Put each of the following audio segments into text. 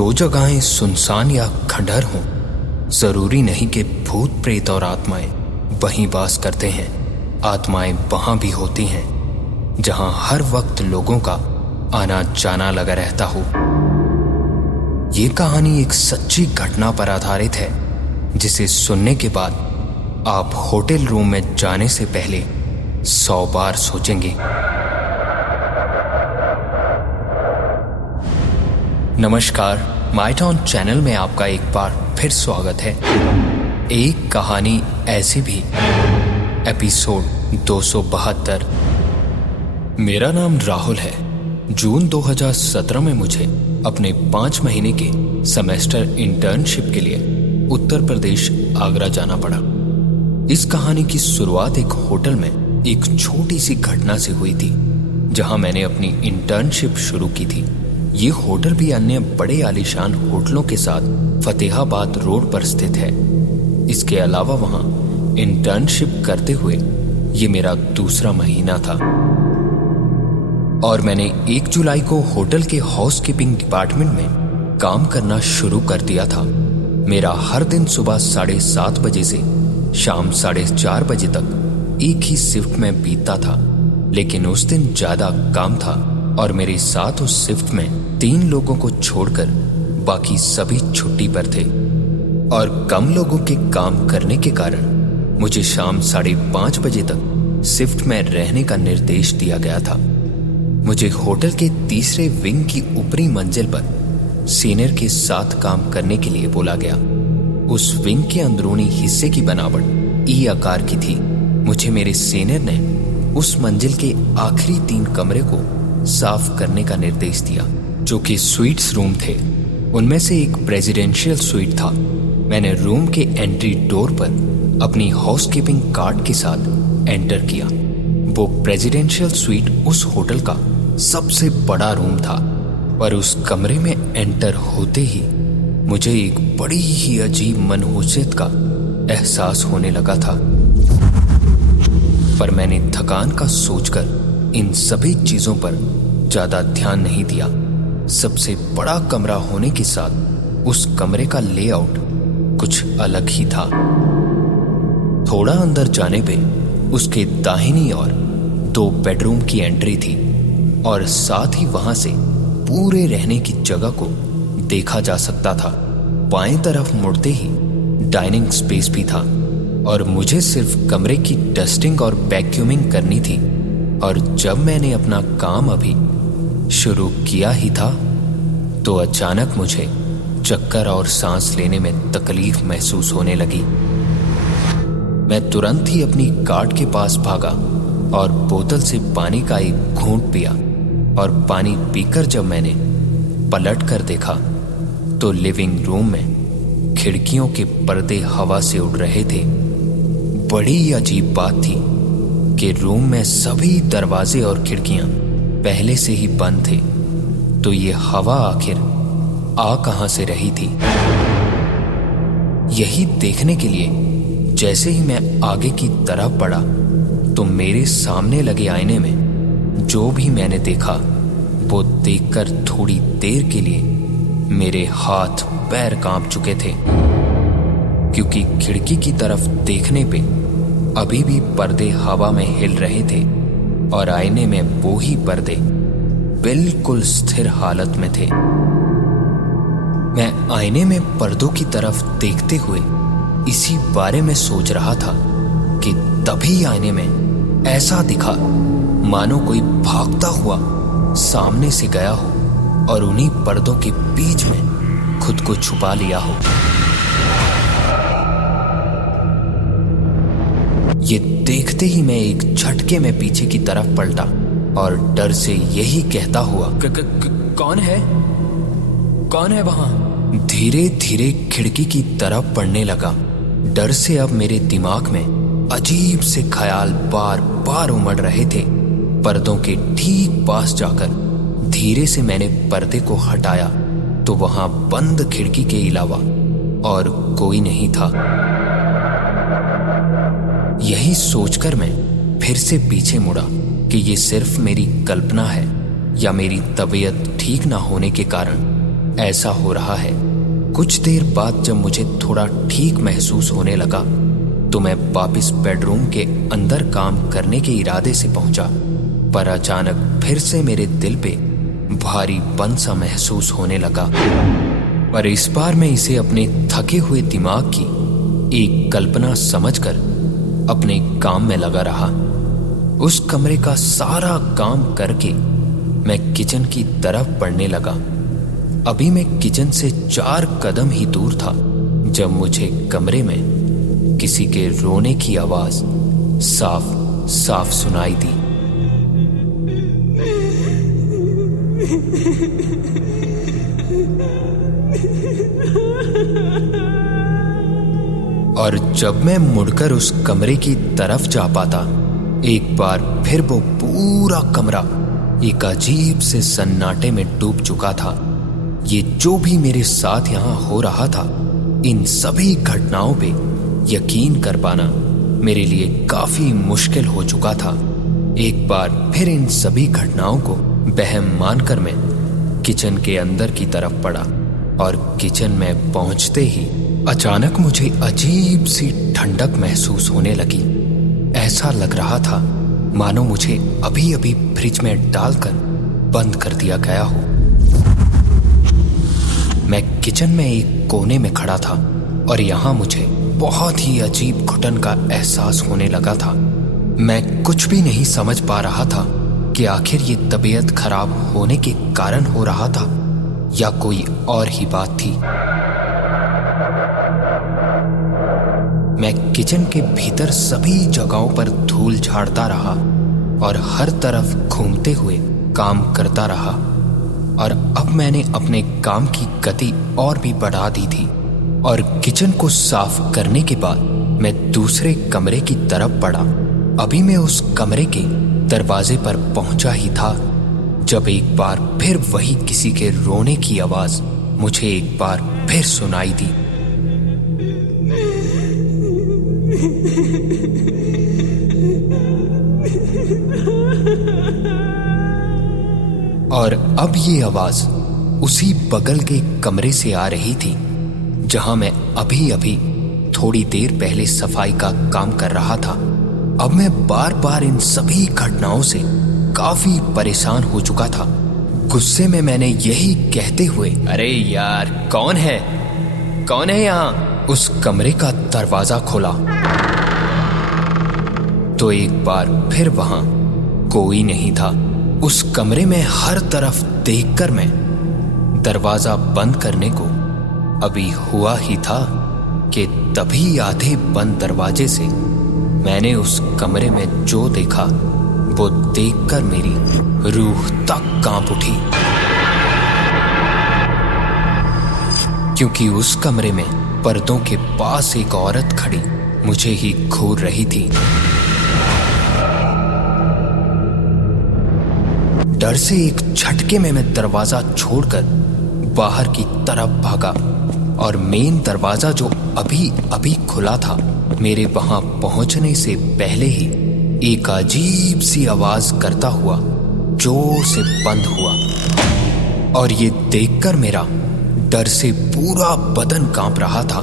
जो जगहें सुनसान या खंडहर हों, जरूरी नहीं कि भूत प्रेत और आत्माएं वहीं वास करते हैं। आत्माएं वहां भी होती हैं जहां हर वक्त लोगों का आना जाना लगा रहता हो। ये कहानी एक सच्ची घटना पर आधारित है, जिसे सुनने के बाद आप होटल रूम में जाने से पहले 100 बार सोचेंगे। नमस्कार, माय टाउन चैनल में आपका एक बार फिर स्वागत है। एक कहानी ऐसी भी, एपिसोड 272। मेरा नाम राहुल है। जून 2017 में मुझे अपने 5 महीने के सेमेस्टर इंटर्नशिप के लिए उत्तर प्रदेश आगरा जाना पड़ा। इस कहानी की शुरुआत एक होटल में एक छोटी सी घटना से हुई थी, जहां मैंने अपनी इंटर्नशिप शुरू की थी। ये होटल भी अन्य बड़े आलीशान होटलों के साथ फतेहाबाद रोड पर स्थित है। इसके अलावा वहां इंटर्नशिप करते हुए ये मेरा दूसरा महीना था और मैंने 1 जुलाई को होटल के हाउसकीपिंग डिपार्टमेंट में काम करना शुरू कर दिया था। मेरा हर दिन सुबह 7:30 बजे से शाम 4:30 बजे तक एक ही शिफ्ट में बीतता था, लेकिन उस दिन ज्यादा काम था और मेरे साथ उस शिफ्ट में 3 लोगों को छोड़कर बाकी सभी छुट्टी पर थे और कम लोगों के काम करने के कारण मुझे शाम 5:30 बजे तक शिफ्ट में रहने का निर्देश दिया गया था। मुझे होटल के तीसरे विंग की ऊपरी मंजिल पर सीनियर के साथ काम करने के लिए बोला गया। उस विंग के अंदरूनी हिस्से की बनावट ई आकार की थी। मुझे मेरे सीनियर ने उस मंजिल के आखिरी 3 कमरे को साफ करने का निर्देश दिया, जो कि स्वीट्स रूम थे। उनमें से एक प्रेसिडेंशियल स्वीट था। मैंने रूम के एंट्री डोर पर अपनी हाउसकीपिंग कार्ड के साथ एंटर किया। वो प्रेसिडेंशियल स्वीट उस होटल का सबसे बड़ा रूम था, पर उस कमरे में एंटर होते ही मुझे एक बड़ी ही अजीब मनहूसियत का एहसास होने लगा था। पर मैंने थकान का सोचकर इन सभी चीजों पर ज्यादा ध्यान नहीं दिया। सबसे बड़ा कमरा होने के साथ उस कमरे का लेआउट कुछ अलग ही था। थोड़ा अंदर जाने पे उसके दाहिनी ओर 2 बेडरूम की एंट्री थी और साथ ही वहां से पूरे रहने की जगह को देखा जा सकता था। बाएं तरफ मुड़ते ही डाइनिंग स्पेस भी था और मुझे सिर्फ कमरे की डस्टिंग और वैक्यूमिंग करनी थी। और जब मैंने अपना काम अभी शुरू किया ही था तो अचानक मुझे चक्कर और सांस लेने में तकलीफ महसूस होने लगी। मैं तुरंत ही अपनी कार्ड के पास भागा और बोतल से पानी का एक घूंट पिया और पानी पीकर जब मैंने पलट कर देखा तो लिविंग रूम में खिड़कियों के पर्दे हवा से उड़ रहे थे। बड़ी अजीब बात थी कि रूम में सभी दरवाजे और खिड़कियां पहले से ही बंद थे, तो ये हवा आखिर आ कहां से रही थी। यही देखने के लिए जैसे ही मैं आगे की तरफ बढ़ा तो मेरे सामने लगे आईने में जो भी मैंने देखा वो देखकर थोड़ी देर के लिए मेरे हाथ पैर कांप चुके थे, क्योंकि खिड़की की तरफ देखने पे अभी भी पर्दे हवा में हिल रहे थे और आईने में वो ही पर्दे बिल्कुल स्थिर हालत में थे। मैं आईने में पर्दों की तरफ देखते हुए इसी बारे में सोच रहा था कि तभी आईने में ऐसा दिखा मानो कोई भागता हुआ सामने से गया हो और उन्हीं पर्दों के बीच में खुद को छुपा लिया हो। ये देखते ही मैं एक झटके में पीछे की तरफ पलटा और डर से यही कहता हुआ, कौन है? कौन है वहां? धीरे धीरे खिड़की की तरफ बढ़ने लगा। डर से अब मेरे दिमाग में अजीब से ख्याल बार बार उमड़ रहे थे। पर्दों के ठीक पास जाकर धीरे से मैंने पर्दे को हटाया तो वहां बंद खिड़की के अलावा और कोई नहीं था। यही सोचकर मैं फिर से पीछे मुड़ा कि ये सिर्फ मेरी कल्पना है या मेरी तबीयत ठीक ना होने के कारण ऐसा हो रहा है। कुछ देर बाद जब मुझे थोड़ा ठीक महसूस होने लगा तो मैं वापस बेडरूम के अंदर काम करने के इरादे से पहुंचा, पर अचानक फिर से मेरे दिल पे भारीपन सा महसूस होने लगा। पर इस बार मैं इसे अपने थके हुए दिमाग की एक कल्पना समझकर अपने काम में लगा रहा। उस कमरे का सारा काम करके मैं किचन की तरफ बढ़ने लगा। अभी मैं किचन से 4 कदम ही दूर था जब मुझे कमरे में किसी के रोने की आवाज साफ साफ सुनाई दी। और जब मैं मुड़कर उस कमरे की तरफ जा पाता, एक बार फिर वो पूरा कमरा एक अजीब से सन्नाटे में डूब चुका था। ये जो भी मेरे साथ यहाँ हो रहा था, इन सभी घटनाओं पे यकीन कर पाना मेरे लिए काफी मुश्किल हो चुका था। एक बार फिर इन सभी घटनाओं को वहम मानकर मैं किचन के अंदर की तरफ बढ़ा और किचन में पहुंचते ही अचानक मुझे अजीब सी ठंडक महसूस होने लगी। ऐसा लग रहा था मानो मुझे अभी अभी फ्रिज में डालकर बंद कर दिया गया हो। मैं किचन में एक कोने में खड़ा था और यहाँ मुझे बहुत ही अजीब घुटन का एहसास होने लगा था। मैं कुछ भी नहीं समझ पा रहा था कि आखिर ये तबीयत खराब होने के कारण हो रहा था या कोई और ही बात थी। मैं किचन के भीतर सभी जगहों पर धूल झाड़ता रहा और हर तरफ घूमते हुए काम करता रहा। और अब मैंने अपने काम की गति और भी बढ़ा दी थी और किचन को साफ करने के बाद मैं दूसरे कमरे की तरफ बढ़ा। अभी मैं उस कमरे के दरवाजे पर पहुंचा ही था जब एक बार फिर वही किसी के रोने की आवाज मुझे एक बार फिर सुनाई दी। और अब ये आवाज उसी बगल के कमरे से आ रही थी जहां मैं अभी अभी थोड़ी देर पहले सफाई का काम कर रहा था। अब मैं बार बार इन सभी घटनाओं से काफी परेशान हो चुका था। गुस्से में मैंने यही कहते हुए, अरे यार कौन है यहाँ, उस कमरे का दरवाजा खोला तो एक बार फिर वहां कोई नहीं था। उस कमरे में हर तरफ देखकर मैं दरवाजा बंद करने को अभी हुआ ही था कि तभी आधे बंद दरवाजे से मैंने उस कमरे में जो देखा वो देखकर मेरी रूह तक कांप उठी, क्योंकि उस कमरे में पर्दों के पास एक औरत खड़ी मुझे ही घूर रही थी। डर से एक झटके में मैं दरवाजा छोड़कर बाहर की तरफ भागा और मेन दरवाजा जो अभी अभी खुला था, मेरे वहां पहुंचने से पहले ही एक अजीब सी आवाज करता हुआ जोर से बंद हुआ। और ये देखकर मेरा डर से पूरा बदन कांप रहा था।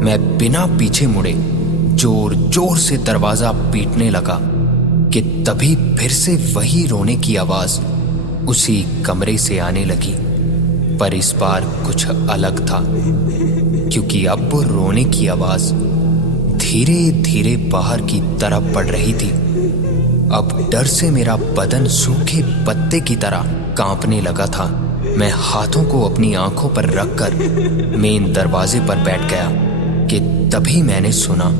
मैं बिना पीछे मुड़े जोर जोर से दरवाजा पीटने लगा कि तभी फिर से वही रोने की आवाज उसी कमरे से आने लगी। पर इस बार कुछ अलग था, क्योंकि अब वो रोने की आवाज धीरे धीरे बाहर की तरफ बढ़ रही थी। अब डर से मेरा बदन सूखे पत्ते की तरह कांपने लगा था। मैं हाथों को अपनी आंखों पर रखकर मेन दरवाजे पर बैठ गया कि तभी मैंने सुना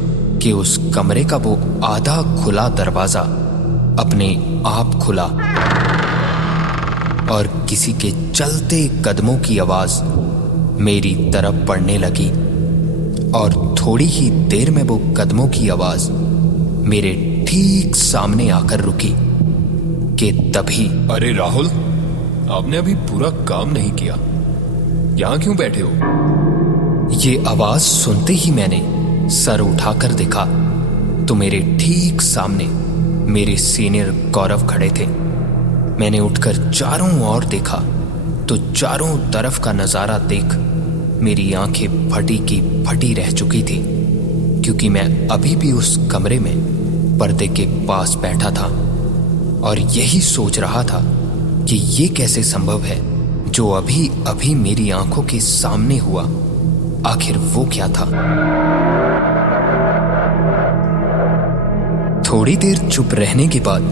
कि उस कमरे का वो आधा खुला दरवाजा अपने आप खुला और किसी के चलते कदमों की आवाज मेरी तरफ पड़ने लगी। और थोड़ी ही देर में वो कदमों की आवाज मेरे ठीक सामने आकर रुकी कि तभी, अरे राहुल, आपने अभी पूरा काम नहीं किया, यहां क्यों बैठे हो? ये आवाज सुनते ही मैंने सर उठाकर देखा तो मेरे ठीक सामने मेरे सीनियर गौरव खड़े थे। मैंने उठकर चारों ओर देखा तो चारों तरफ का नजारा देख मेरी आंखें फटी की फटी रह चुकी थी, क्योंकि मैं अभी भी उस कमरे में पर्दे के पास बैठा था और यही सोच रहा था कि ये कैसे संभव है जो अभी अभी मेरी आंखों के सामने हुआ। आखिर वो क्या था? थोड़ी देर चुप रहने के बाद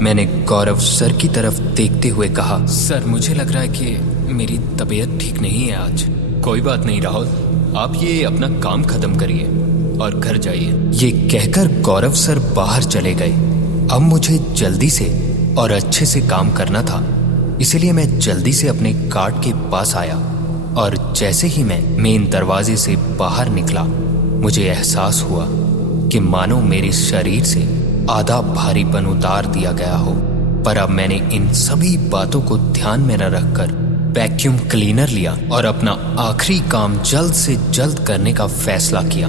मैंने गौरव सर की तरफ देखते हुए कहा, सर मुझे लग रहा है कि मेरी तबीयत ठीक नहीं है आज। कोई बात नहीं राहुल, आप ये अपना काम खत्म करिए और घर जाइए। ये कहकर गौरव सर बाहर चले गए। अब मुझे जल्दी से और अच्छे से काम करना था, इसलिए मैं जल्दी से अपने कार्ट के पास आया और जैसे ही मैं मेन दरवाजे से बाहर निकला, मुझे एहसास हुआ कि मानो मेरे शरीर से आधा भारीपन उतार दिया गया हो। पर अब मैंने इन सभी बातों को ध्यान में न रखकर वैक्यूम क्लीनर लिया और अपना आखिरी काम जल्द से जल्द करने का फैसला किया।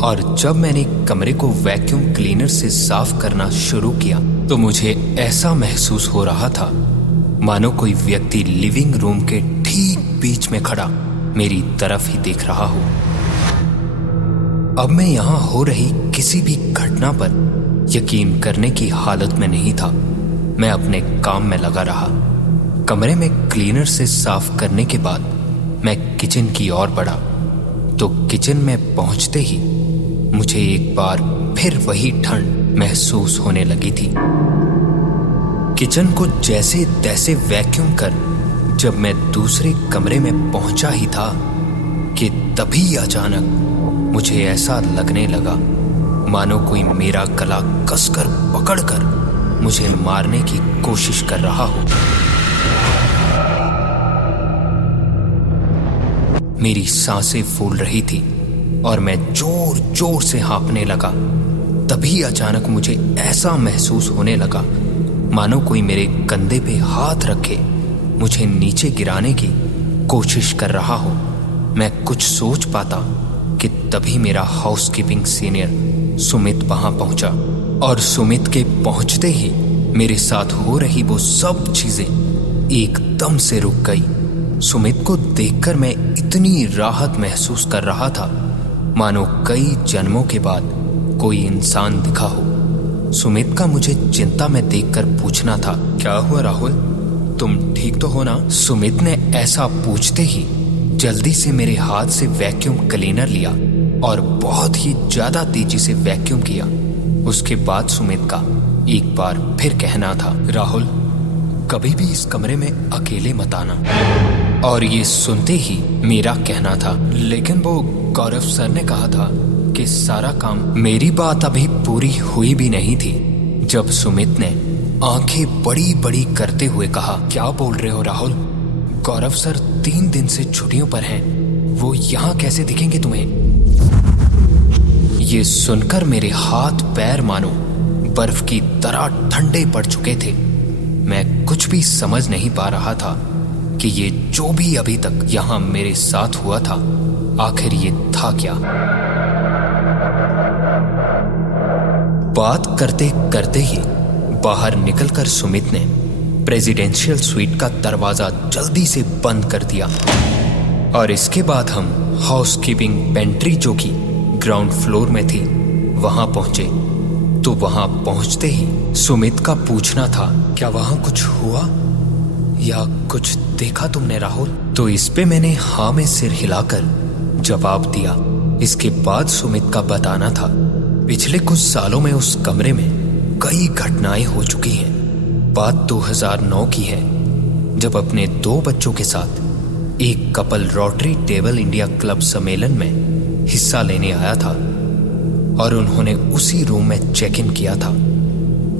और जब मैंने कमरे को वैक्यूम क्लीनर से साफ करना शुरू किया तो मुझे ऐसा महसूस हो रहा था मानो कोई व्यक्ति लिविंग रूम के ठीक बीच में खड़ा मेरी तरफ ही देख रहा हो। अब मैं यहाँ हो रही किसी भी घटना पर यकीन करने की हालत में नहीं था। मैं अपने काम में लगा रहा। कमरे में क्लीनर से साफ करने के बाद मैं किचन की ओर बढ़ा तो किचन में पहुंचते ही मुझे एक बार फिर वही ठंड महसूस होने लगी थी। किचन को जैसे तैसे वैक्यूम कर जब मैं दूसरे कमरे में पहुंचा ही था कि तभी अचानक मुझे ऐसा लगने लगा मानो कोई मेरा गला कसकर पकड़कर मुझे मारने की कोशिश कर रहा हो। मेरी सांसें फूल रही थी और मैं जोर जोर से हाँफने लगा। तभी अचानक मुझे ऐसा महसूस होने लगा मानो कोई मेरे कंधे पे हाथ रखे मुझे नीचे गिराने की कोशिश कर रहा हो। मैं कुछ सोच पाता कि तभी मेरा हाउसकीपिंग सीनियर सुमित वहां पहुंचा और सुमित के पहुंचते ही मेरे साथ हो रही वो सब चीजें एकदम से रुक गई। सुमित को देखकर मैं इतनी राहत महसूस कर रहा था मानो कई जन्मों के बाद कोई इंसान दिखा हो। सुमित का मुझे चिंता में देखकर पूछना था, क्या हुआ राहुल, तुम ठीक तो हो ना? सुमित ने ऐसा पूछते ही जल्दी से मेरे हाथ से वैक्यूम क्लीनर लिया और बहुत ही ज्यादा तेजी से वैक्यूम किया। उसके बाद सुमित का एक बार फिर कहना था, राहुल कभी भी इस कमरे में अकेले मत आना। और ये सुनते ही मेरा कहना था, लेकिन वो गौरव सर ने कहा था कि सारा काम। मेरी बात अभी पूरी हुई भी नहीं थी जब सुमित ने आंखें बड़ी बड़ी करते हुए कहा, क्या बोल रहे हो राहुल? गौरव सर 3 दिन से छुट्टियों पर हैं, वो यहाँ कैसे दिखेंगे तुम्हें? ये सुनकर मेरे हाथ पैर मानो बर्फ की तरह ठंडे पड़ चुके थे। मैं कुछ भी समझ नहीं पा रहा था कि ये जो भी अभी तक यहाँ मेरे साथ हुआ था आखिर ये था क्या। बात करते करते ही बाहर निकलकर सुमित ने प्रेसिडेंशियल स्वीट का दरवाजा जल्दी से बंद कर दिया और इसके बाद हम हाउसकीपिंग पेंट्री जो कि ग्राउंड फ्लोर में थी वहां पहुंचे। तो वहां पहुंचते ही सुमित का पूछना था, क्या वहां कुछ हुआ या कुछ देखा तुमने राहुल? तो इस पे मैंने हाँ में सिर हिलाकर जवाब दिया। इसके बाद सुमित का बताना था, पिछले कुछ सालों में उस कमरे में कई घटनाएं हो चुकी हैं। बात 2009 की है जब अपने 2 बच्चों के साथ एक couple rotary table India club सम्मेलन में हिस्सा लेने आया था और उन्होंने उसी रूम में चेक इन किया था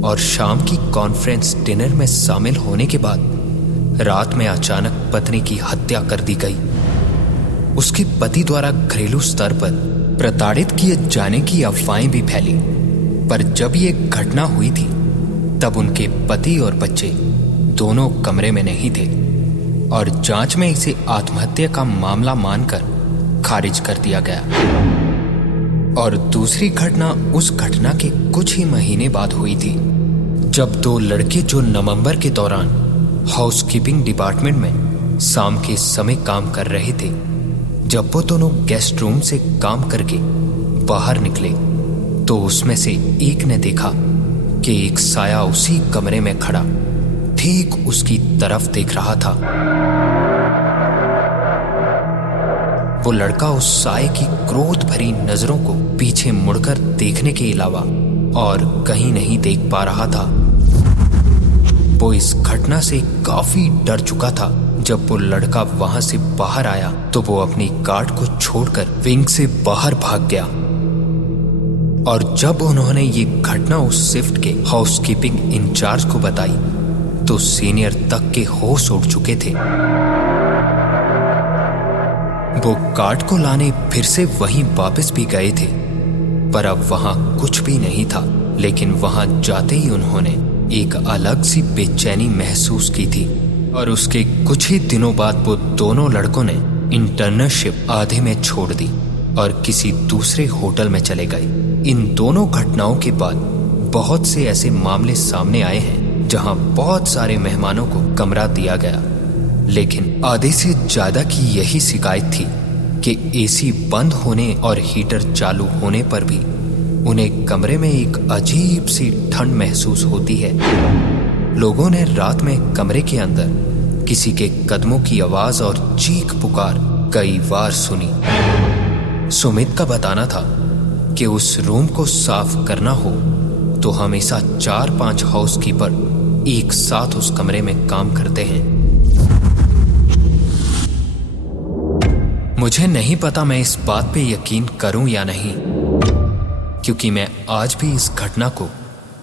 और शाम की कॉन्फ्रेंस डिनर में शामिल होने के बाद रात में अचानक पत्नी की हत्या कर दी गई। उसके पति द्वारा घरेलू स्तर पर प्रताड़ित किए जाने की अफवाहें भी फैली, पर जब ये घटना हुई थी तब उनके पति और बच्चे दोनों कमरे में नहीं थे और जांच में इसे आत्महत्या का मामला मानकर खारिज कर दिया गया। और दूसरी घटना उस घटना के कुछ ही महीने बाद हुई थी जब 2 लड़के जो नवंबर के दौरान हाउसकीपिंग डिपार्टमेंट में शाम के समय काम कर रहे थे। जब वो दोनों गेस्ट रूम से काम करके बाहर निकले तो उसमें से एक ने देखा कि एक साया उसी कमरे में खड़ा ठीक उसकी तरफ देख रहा था। वो लड़का उस साये की क्रोध भरी नजरों को पीछे मुड़कर देखने के अलावा और कहीं नहीं देख पा रहा था। वो इस घटना से काफी डर चुका था। जब वो लड़का वहां से बाहर आया तो वो अपनी गार्ड को छोड़कर विंग से बाहर भाग गया। और जब उन्होंने ये घटना उस शिफ्ट के हाउसकीपिंग इंचार्ज को बताई तो सीनियर तक के होश उड़ चुके थे। वो गार्ड को लाने फिर से वहीं वापस भी गए थे, पर अब वहां कुछ भी नहीं था। लेकिन वहां जाते ही उन्होंने एक अलग सी बेचैनी महसूस की थी। और उसके कुछ ही दिनों बाद वो दोनों लड़कों ने इंटर्नशिप आधे में छोड़ दी और किसी दूसरे होटल में चले गए। इन दोनों घटनाओं के बाद बहुत से ऐसे मामले सामने आए हैं जहां बहुत सारे मेहमानों को कमरा दिया गया, लेकिन आधे से ज्यादा की यही शिकायत थी कि एसी बंद होने और हीटर चालू होने पर भी उन्हें कमरे में एक अजीब सी ठंड महसूस होती है। लोगों ने रात में कमरे के अंदर किसी के कदमों की आवाज और चीख पुकार कई बार सुनी। सुमित का बताना था कि उस रूम को साफ करना हो तो हमेशा 4-5 हाउसकीपर एक साथ उस कमरे में काम करते हैं। मुझे नहीं पता मैं इस बात पे यकीन करूं या नहीं, क्योंकि मैं आज भी इस घटना को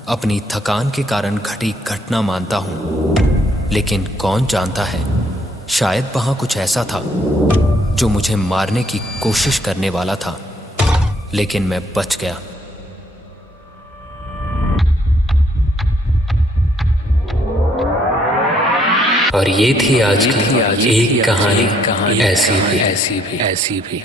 अपनी थकान के कारण घटी घटना मानता हूं। लेकिन कौन जानता है, शायद वहां कुछ ऐसा था जो मुझे मारने की कोशिश करने वाला था, लेकिन मैं बच गया। और ये थी आज की एक कहानी, ऐसी भी।